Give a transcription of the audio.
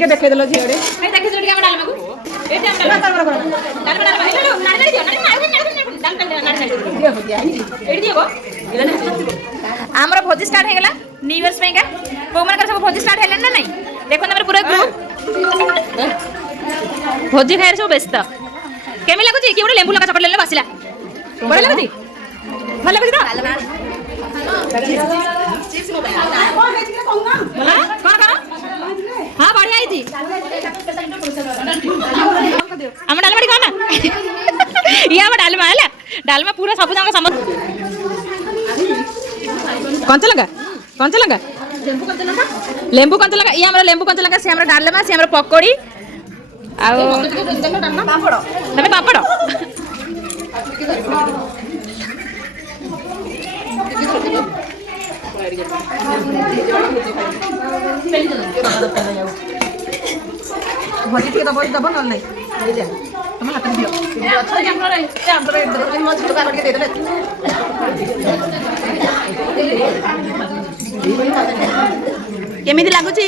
ଟିକେ ଦେଖେଇ ଦେଲ ଝିଅରେ ଭାଇ ଦେଖି ଯୋଡ଼ି ଆମ ଡାଲମାକୁ ଏଠି ଆମ ଡାଲମା ଡାଲମା ଏଠି ନାଡ଼ି ନାଡ଼ି ଦିଅ ଏଠି ଦିଅ ଆମର ଭୋଜି ଷ୍ଟାର୍ଟ ହେଇଗଲା ନ୍ୟୁ ଇୟର୍ସ ପାଇଁକା କୋଉମାନଙ୍କର ସବୁ ଭୋଜି ଷ୍ଟାର୍ଟ ହେଲାଣି ନା ନାଇଁ ଦେଖନ୍ତୁ ଆମର ପୁରା ଗ୍ରୁପ ଭୋଜି ଖାଇବାରେ ସବୁ ବ୍ୟସ୍ତ କେମିତି ଲାଗୁଛି କିଏ ଗୋଟେ ଲେମ୍ବୁ ଲଙ୍କା ଚକଟି ଲେଲେ ବାସିଲା ବଢ଼ିଆ ଲାଗୁଛି ଭଲ ଲାଗୁଛି ତ କଣ କଣ ହଁ ବଢ଼ିଆ ହେଇଛି ଆମ ଡାଲମାଟି କଣ ନା ଇଏ ଆମ ଡାଲମା ହେଲା ଡାଲମା ପୁରା ସବୁ ଯାକ ସମସ୍ତ କଞ୍ଚା ଲଙ୍କା ଲେମ୍ବୁ କଞ୍ଚା ଲଙ୍କା ଇଏ ଆମର ଲେମ୍ବୁ କଞ୍ଚା ଲଙ୍କା ସେ ଆମର ଡାଲମା ସେ ଆମର ପକୋଡ଼ି ଆଉ ତମେ ପାମ୍ପଡ଼ ଭଜି ଟିକେ ଦବ ଦବ ନହେଲେ ନାହିଁ ତମ ହାତରେ ଦିଅ ମଝିରୁ କାମ ଟିକେ ଦେଇଦେଲେ କେମିତି ଲାଗୁଛି